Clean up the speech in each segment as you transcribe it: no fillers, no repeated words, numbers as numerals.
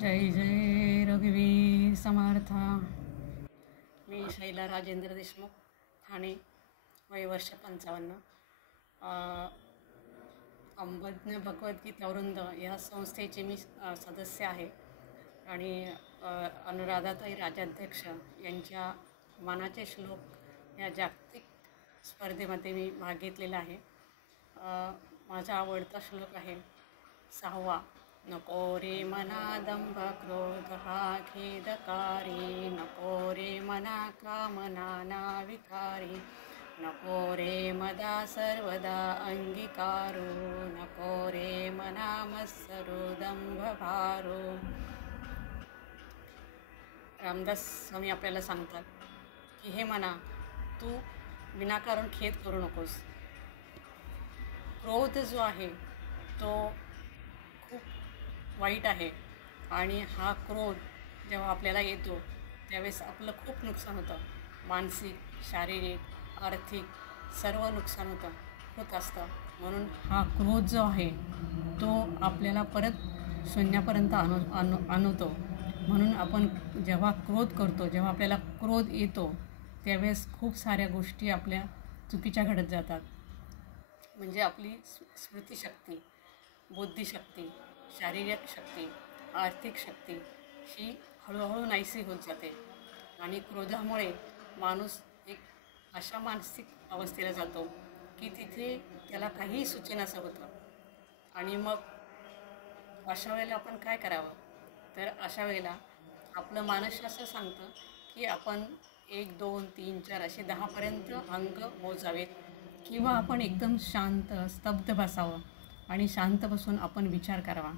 जय जय रघुवीर समर्थ। मी शैला राजेंद्र देशमुख, ठाणे, वय वर्ष 55। अंबज्ञ भगवद्गीता वृंद या संस्थेचे मी सदस्य आहे आणि अनुराधाताई राजाध्यक्ष यांच्या मनाचे श्लोक या जागतिक स्पर्धेमध्ये मी भाग घेतलेला आहे। माझा आवडता श्लोक आहे 6वा। नको रे मना दंभ क्रोध हा खेदकारी, नको रे मना कामना ना विकारी, नको रे मदा सर्वदा अंगीकारो, नको रे मना मत्सरो दंभ भारो। रामदास स्वामी आपल्याला सांगतात की हे मना, तू विनाकारण खेद करू नकोस। क्रोध जो आहे तो खूप वाईट आहे आणि हा क्रोध जेव्हा आपल्याला येतो त्यावेळेस आपलं खूप नुकसान होतं। मानसिक, शारीरिक, आर्थिक सर्व नुकसान होत असतं। म्हणून हा क्रोध जो आहे तो आपल्याला परत शून्यापर्यंत आणवतो। म्हणून आपण जेव्हा क्रोध करतो, जेव्हा आपल्याला क्रोध येतो त्यावेळेस खूप साऱ्या गोष्टी आपल्या चुकीच्या घडत जातात। म्हणजे आपली स्मृतिशक्ती, बुद्धिशक्ती, शारीरिक शक्ती, आर्थिक शक्ती ही हळूहळू नाहीशी होत जाते आणि क्रोधामुळे माणूस एक अशा मानसिक अवस्थेला जातो की तिथे त्याला काहीही सुचेनासं होतं। आणि मग अशा वेळेला आपण काय करावं, तर अशा वेळेला आपलं मानस असं सांगतं की आपण 1, 2, 3, 4 असे 10पर्यंत अंक मोजावेत किंवा आपण एकदम शांत स्तब्ध बसावं आणि शांत बसून आपण विचार करावा।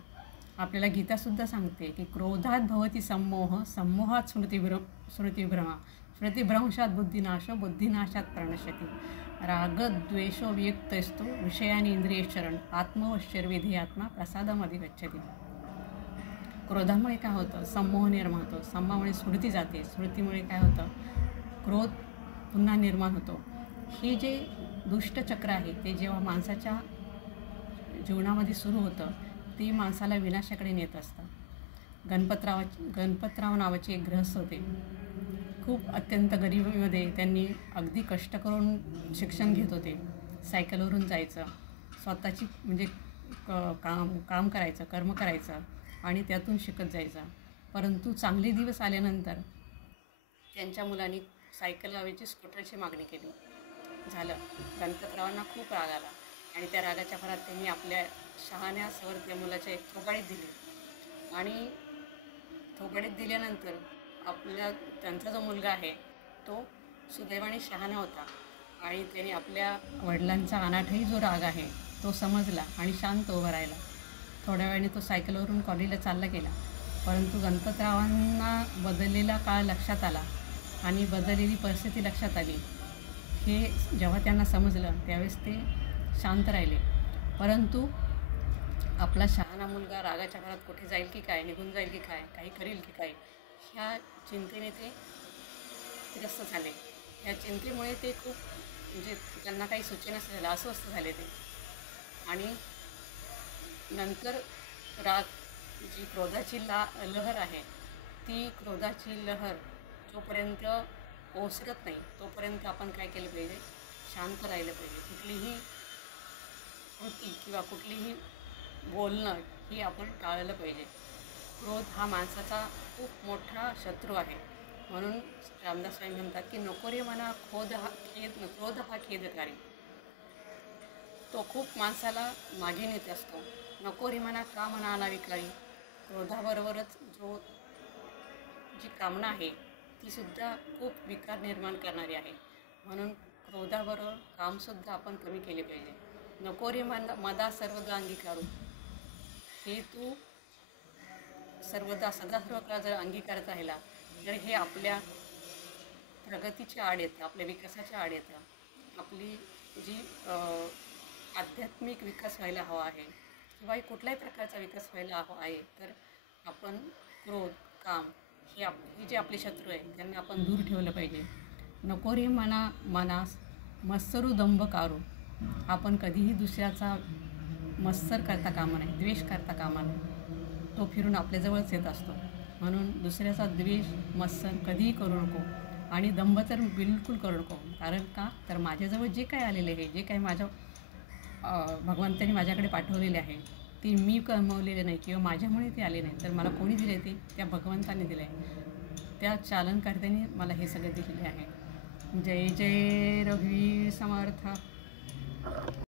आपल्याला गीतासुद्धा सांगते की क्रोधात भवती सम्मोह, सम्मोहात स्मृतिभ्रमा, स्मृतिभ्रंशात बुद्धिनाश, बुद्धिनाशात प्रणश्यति, रागद्वेषो वियुक्तस्तु विषयानी इंद्रियचरण, आत्मवश्चर्विधेयात्मा प्रसादमधिगच्छति। क्रोधामुळे काय होतं, सम्मोह निर्माण होतो, सम्मामुळे स्मृती जाते, स्मृतीमुळे काय होतं, क्रोध पुन्हा निर्माण होतो। हे जे दुष्टचक्र आहे ते जेव्हा माणसाच्या जीवनामध्ये सुरू होतं ते माणसाला विनाशाकडे नेत असतं। गणपतराव नावाचे एक गृहस्थ होते। खूप अत्यंत गरिबीमध्ये त्यांनी अगदी कष्ट करून शिक्षण घेत होते। सायकलवरून जायचं, स्वतःची म्हणजे काम करायचं, कर्म करायचं आणि त्यातून शिकत जायचं। परंतु चांगले दिवस आल्यानंतर त्यांच्या मुलांनी सायकलऐवजी स्कूटरची मागणी केली। झालं, गणपतरावांना खूप राग आला आणि त्या रागाच्या भरात त्यांनी आपल्या शहाण्यासवर त्या मुलाच्या एक थोबाडीत दिली आणि थोबाडीत दिल्यानंतर त्यांचा जो मुलगा आहे तो सुदैवाने शहाणा होता आणि त्याने आपल्या वडिलांचा अनाठही जो राग आहे तो समजला आणि शांत उभा राहिला। थोड्या वेळाने तो सायकलवरून कॉलेजला चालला गेला। परंतु गणपतरावांना बदललेला काळ लक्षात आला आणि बदललेली परिस्थिती लक्षात आली। हे जेव्हा त्यांना समजलं त्यावेळेस ते शांत राहिले। परंतु आपला शहाणा मुलगा रागाच्या भरात कुठे जाईल की काय, निघून जाईल की काय, काही करेल की काय, ह्या चिंतेने ते त्रस्त झाले। ह्या चिंतेमुळे ते खूप म्हणजे त्यांना काही सुचेनास झालं, अस्वस्थ झाले ते। आणि नंतर राग जी क्रोधाची लहर आहे ती क्रोधाची लहर जोपर्यंत ओसरत नाही तोपर्यंत आपण काय केलं पाहिजे, शांत राहिलं पाहिजे। कुठलीही कृती किंवा कुठलीही बोलणं ही आपण टाळलं पाहिजे। क्रोध हा माणसाचा खूप मोठा शत्रू आहे। म्हणून रामदास स्वामी म्हणतात की नको रे मना क्रोध हा खेदकारी। तो खूप माणसाला मागे नेत असतो। नको रे मना कामना ना विकारी, क्रोधाबरोबरच जी कामना आहे ती सुद्धा खूप विकार निर्माण करणारी आहे। म्हणून क्रोधाबरोबर कामसुद्धा आपण कमी केले पाहिजे। नको रे मदा सर्वदा अंगीकारू, हे तू सर्वदा सदा सर्व काळ जर अंगीकारत राहिला तर हे आपल्या प्रगतीच्या आड येतं, आपल्या विकासाच्या आड येतं। आपली जी आध्यात्मिक विकास व्हायला हवा आहे किंवा कुठल्याही प्रकारचा विकास व्हायला हवा आहे तर आपण क्रोध, काम ही जे आपले शत्रू आहे त्यांना आपण दूर ठेवलं पाहिजे। नको रे मनास मत्सरू दंभ कारू, आपण कधीही दुसऱ्याचा मत्सर करता कामा नये, द्वेष करता कामा नये। तो फिरून आपल्याजवळच येत असतो. म्हणून दुसऱ्याचा द्वेष मत्सर कधीही करू नको आणि दंभ तर बिलकुल करू नको. कारण का तर माझ्याजवळ जे काय आलेले आहे, जे काही माझ्या भगवंतानी माझ्याकडे पाठवलेले आहे, ते मी कमवलेले नाही किंवा माझ्यामुळे ते आले नाही, तर मला कोणी दिले ते त्या भगवंताने दिले आहे. त्या चालनकर्त्याने मला हे सगळे दिलेले आहे. जय जय रघुवीर समर्थ.